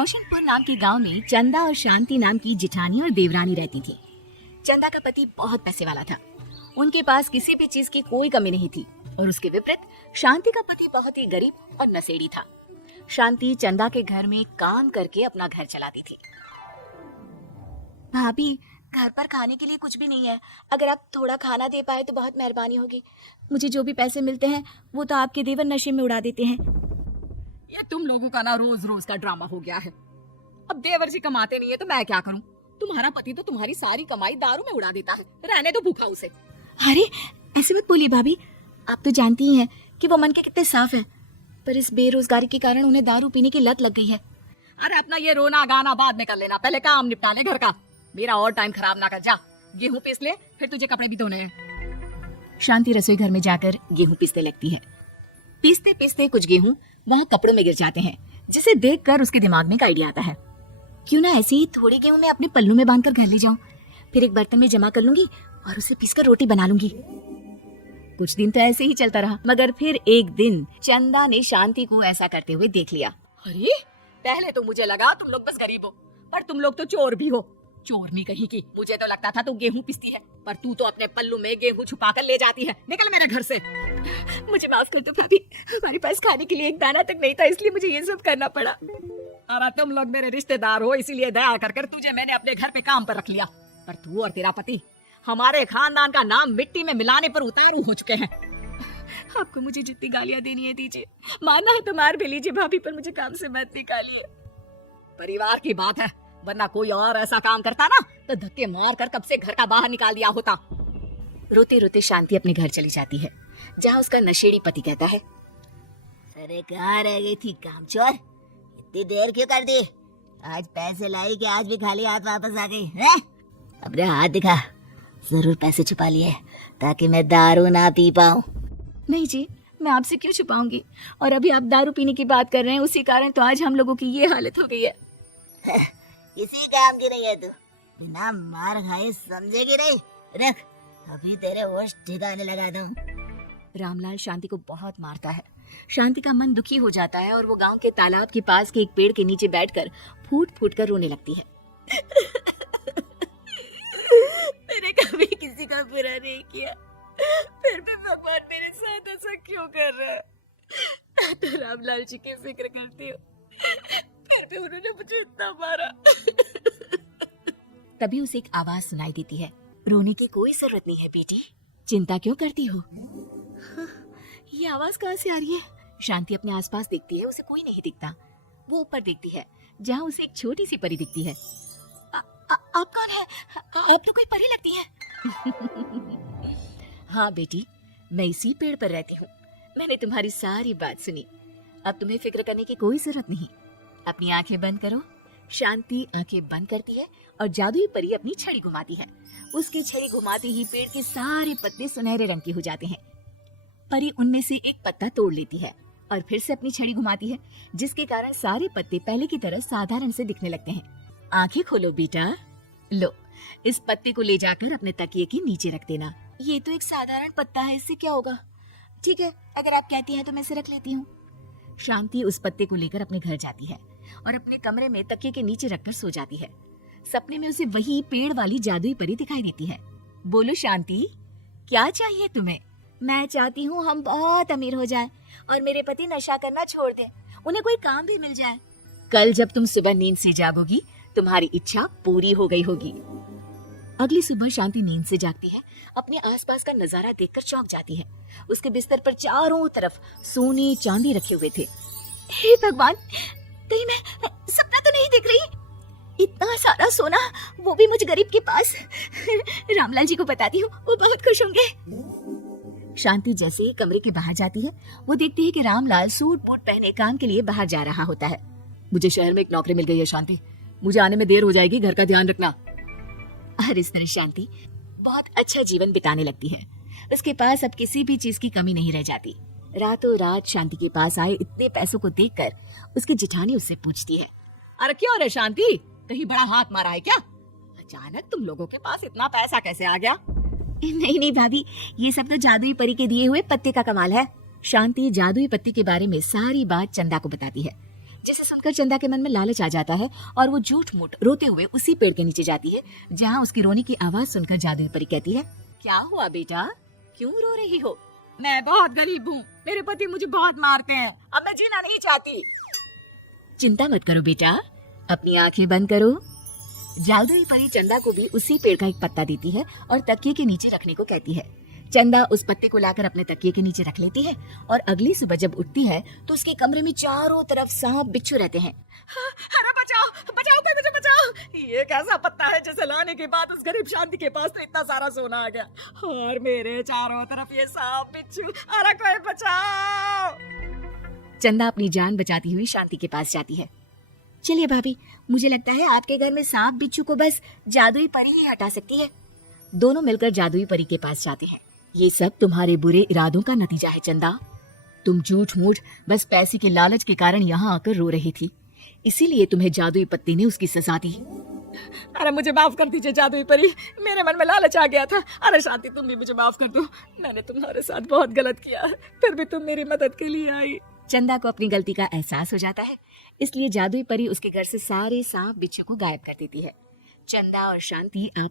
रोशनपुर नाम के गांव में चंदा और शांति नाम की जिठानी और देवरानी रहती थी। चंदा का पति बहुत पैसे वाला था। उनके पास किसी भी चीज की कोई कमी नहीं थी और उसके विपरीत शांति का पति बहुत ही गरीब और नशेड़ी था। शांति चंदा के घर में काम करके अपना घर चलाती थी। भाभी, घर पर खाने के लिए कुछ भी नहीं है। अगर आप थोड़ा खाना दे पाए तो बहुत मेहरबानी होगी। मुझे जो भी पैसे मिलते हैं वो तो आपके देवर नशे में उड़ा देते हैं। ये तुम लोगों का ना रोज रोज का ड्रामा हो गया है। अब देवर जी कमाते नहीं है तो मैं क्या करूं? तुम्हारा पति तो तुम्हारी सारी कमाई दारू में उड़ा देता है। रहने दो भूखा उसे। अरे ऐसे मत बोलिए भाभी, आप तो जानती ही हैं कि वो मन के कितने साफ हैं, पर इस बेरोजगारी के कारण उन्हें दारू पीने की लत लग गई है। अरे अपना ये रोना गाना बाद में कर लेना, पहले काम निपटा ले घर का। मेरा और टाइम खराब ना कर। जा गेहूं पीस ले, फिर तुझे कपड़े भी धोने हैं। शांति रसोई घर में जाकर गेहूं पीसने लगती है। पीसते पीसते कुछ गेहूं वहाँ कपड़ों में गिर जाते हैं, जिसे देखकर उसके दिमाग में एक आइडिया आता है। क्यों ना ऐसे ही थोड़े गेहूं मैं अपने पल्लू में बांधकर घर ले जाऊं, फिर एक बर्तन में जमा कर लूंगी और उसे पीसकर रोटी बना लूंगी। कुछ दिन तो ऐसे ही चलता रहा, मगर फिर एक दिन चंदा ने शांति को ऐसा करते हुए देख लिया। अरे पहले तो मुझे लगा तुम लोग बस गरीब हो, पर तुम लोग तो चोर भी हो। चोरनी कहीं की। मुझे तो लगता था तू गेहूं पिसती है, पर तू तो अपने पल्लू में गेहूं छुपा कर ले जाती है। निकल मेरे घर से। मुझे माफ कर दो भाभी, हमारे पास खाने के लिए एक दाना तक नहीं था, इसलिए मुझे ये सब करना पड़ा। अरे तुम लोग मेरे रिश्तेदार हो, इसीलिए दया कर तुझे मैंने अपने घर पे काम पर रख लिया, पर तू और तेरा पति हमारे खानदान का नाम मिट्टी में मिलाने पर उतारू हो चुके हैं। आपको मुझे जितनी गालियां देनी है दीजिए, मारना है तो मार भी लीजिए भाभी, पर मुझे काम से मत निकालिए। परिवार की बात है, वरना कोई और ऐसा काम करता ना तो धक्के मार कर कब से घर का बाहर निकाल दिया होता। रोते रोते शांति अपने घर चली जाती है, जहाँ उसका नशेड़ी पति कहता है, अरे कहाँ रह गई थी कामचोर? इतनी देर क्यों कर दी? आज पैसे लाई कि आज भी खाली हाथ वापस आ गई है? अपने हाथ दिखा, जरूर पैसे छुपा लिए ताकि मैं दारू ना पी पाऊँ। नहीं जी, मैं आपसे क्यों छुपाऊंगी, और अभी आप दारू पीने की बात कर रहे हैं, उसी कारण तो आज हम लोगों की ये हालत हो गई है। इसी काम की नहीं है तू, बिना मार खाए समझेगी नहीं। रख, अभी तेरे होश ठिकाने लगा दूं। रामलाल शांति को बहुत मारता है। शांति का मन दुखी हो जाता है और वो गांव के तालाब के पास के एक पेड़ के नीचे बैठकर फूट फूट कर रोने लगती है। मैंने कभी किसी का बुरा नहीं किया, फिर भी भगवान मेरे साथ ऐसा क्यों कर रहा है? तो रामलाल जी की फिक्र करती हूँ, फिर भी उन्होंने मुझे इतना मारा। तभी उसे एक आवाज सुनाई देती है, रोने की कोई जरूरत नहीं है बेटी, चिंता क्यों करती हो? ये आवाज कहाँ से आ रही है? शांति अपने आसपास देखती है, उसे कोई नहीं दिखता। वो ऊपर देखती है, जहाँ उसे एक छोटी सी परी दिखती है। आप कौन है? आप तो कोई परी लगती है। हाँ बेटी, मैं इसी पेड़ पर रहती हूँ। मैंने तुम्हारी सारी बात सुनी, अब तुम्हें फिक्र करने की कोई जरूरत नहीं। अपनी आंखें बंद करो। शांति आंखें बंद करती है और जादुई परी अपनी छड़ी घुमाती है। उसकी छड़ी घुमाते ही पेड़ के सारे पत्ते सुनहरे रंग के हो जाते हैं। परी उनमें से एक पत्ता तोड़ लेती है और फिर से अपनी छड़ी घुमाती है, जिसके कारण सारे पत्ते पहले की तरह साधारण से दिखने लगते हैं। आंखें खोलो बेटा, लो इस पत्ते को ले जाकर अपने तकिए के नीचे रख देना। ये तो एक साधारण पत्ता है, इससे क्या होगा? ठीक है, अगर आप कहती हैं तो मैं इसे रख लेती हूँ। शांति उस पत्ते को लेकर अपने घर जाती है और अपने कमरे में तकिए के नीचे रखकर सो जाती है। सपने में उसे वही पेड़ वाली जादुई परी दिखाई देती है। बोलो शांति, क्या चाहिए तुम्हें? मैं चाहती हूँ हम बहुत अमीर हो जाएं और मेरे पति नशा करना छोड़ दें, उन्हें कोई काम भी मिल जाए। कल जब तुम सुबह नींद से जागोगी, तुम्हारी इच्छा पूरी हो गई होगी। अगली सुबह शांति नींद से जागती है, अपने आसपास का नजारा देखकर चौंक जाती है। उसके बिस्तर पर चारों तरफ सोने चांदी रखे हुए थे। हे भगवान, कहीं मैं सपना तो नहीं देख रही? इतना सारा सोना, वो भी मुझ गरीब के पास। रामलाल जी को बताती हूँ, वो बहुत खुश होंगे। शांति जैसे ही कमरे के बाहर जाती है, वो देखती है कि रामलाल सूट बूट पहने काम के लिए बाहर जा रहा होता है। मुझे शहर में एक नौकरी मिल गई है शांति, मुझे आने में देर हो जाएगी, घर का ध्यान रखना। और इस तरह शांति बहुत अच्छा जीवन बिताने लगती है। उसके पास अब किसी भी चीज की कमी नहीं रह जाती। रातों रात शांति के पास आए इतने पैसों को देखकर उसकी जिठानी उससे पूछती है, अरे क्यों रे शांति, कहीं बड़ा हाथ मारा है क्या? अचानक तुम लोगों के पास इतना पैसा कैसे आ गया? नहीं नहीं भाभी, ये सब तो जादुई परी के दिए हुए पत्ते का कमाल है। शांति जादुई पत्ते के बारे में सारी बात चंदा को बताती है। जिसे सुनकर चंदा के मन में लालच आ जाता है और वो झूठ मूठ रोते हुए उसी पेड़ के नीचे जाती है जहाँ उसकी रोने की आवाज सुनकर जादुई परी कहती है, क्या हुआ बेटा, क्यों रो रही हो? मैं बहुत गरीब हूँ, मेरे पति मुझे बहुत मारते हैं, अब मैं जीना नहीं चाहती। चिंता मत करो बेटा, अपनी आंखें बंद करो। जादुई परी चंदा को भी उसी पेड़ का एक पत्ता देती है और तकिए के नीचे रखने को कहती है। चंदा उस पत्ते को लाकर अपने तकिए के नीचे रख लेती है और अगली सुबह जब उठती है तो उसके कमरे में चारों तरफ सांप बिच्छू रहते हैं। अरे बचाओ बचाओ, कोई मुझे बचाओ। ये कैसा पत्ता है जिसे लाने के बाद उस गरीब शांति के पास तो इतना सारा सोना आ गया और मेरे चारों तरफ ये सांप बिच्छू, अरे कोई बचाओ। चंदा अपनी जान बचाती हुई शांति के पास जाती है। चलिए भाभी, मुझे लगता है आपके घर में सांप बिच्छू को बस जादुई परी ही हटा सकती है। दोनों मिलकर जादुई परी के पास जाते हैं। ये सब तुम्हारे बुरे इरादों का नतीजा है चंदा। तुम झूठ मूठ बस पैसे के लालच के कारण यहाँ आकर रो रही थी, इसीलिए तुम्हें जादुई पत्ते ने उसकी सजा दी। अरे मुझे माफ कर दीजिए जादुई परी, मेरे मन में लालच आ गया था। अरे शांति, तुम भी मुझे माफ कर दो, मैंने तुम्हारे साथ बहुत गलत किया है, फिर भी तुम मेरी मदद के लिए आई। चंदा को अपनी गलती का एहसास हो जाता है, इसलिए जादुई परी उसके घर से सारे सांप बिच्छू को गायब कर देती है। चंदा और शांति आप